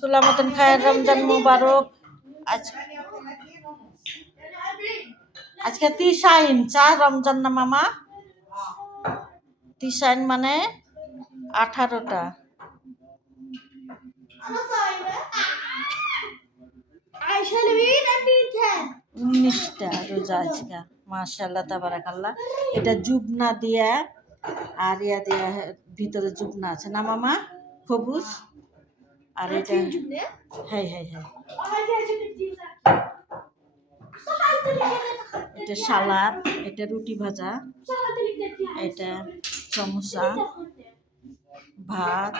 তোলা মতন খায় রমজান মুবারক। আজ আজকে তিসাইন চা রমজান না মামা? তিসাইন মানে 18টা। 19টা রোজা আজকে। মাশাআল্লাহ তাবারাকাল্লাহ। এটা জুবনা দিয়া আর ইয়া দিয়া ভিতরে জুবনা আছে না মামা? সবুজ। আর এটা হ্যাঁ হ্যাঁ হ্যাঁ, এটা সালাদ, এটা রুটি ভাজা, এটা সমোসা, ভাত,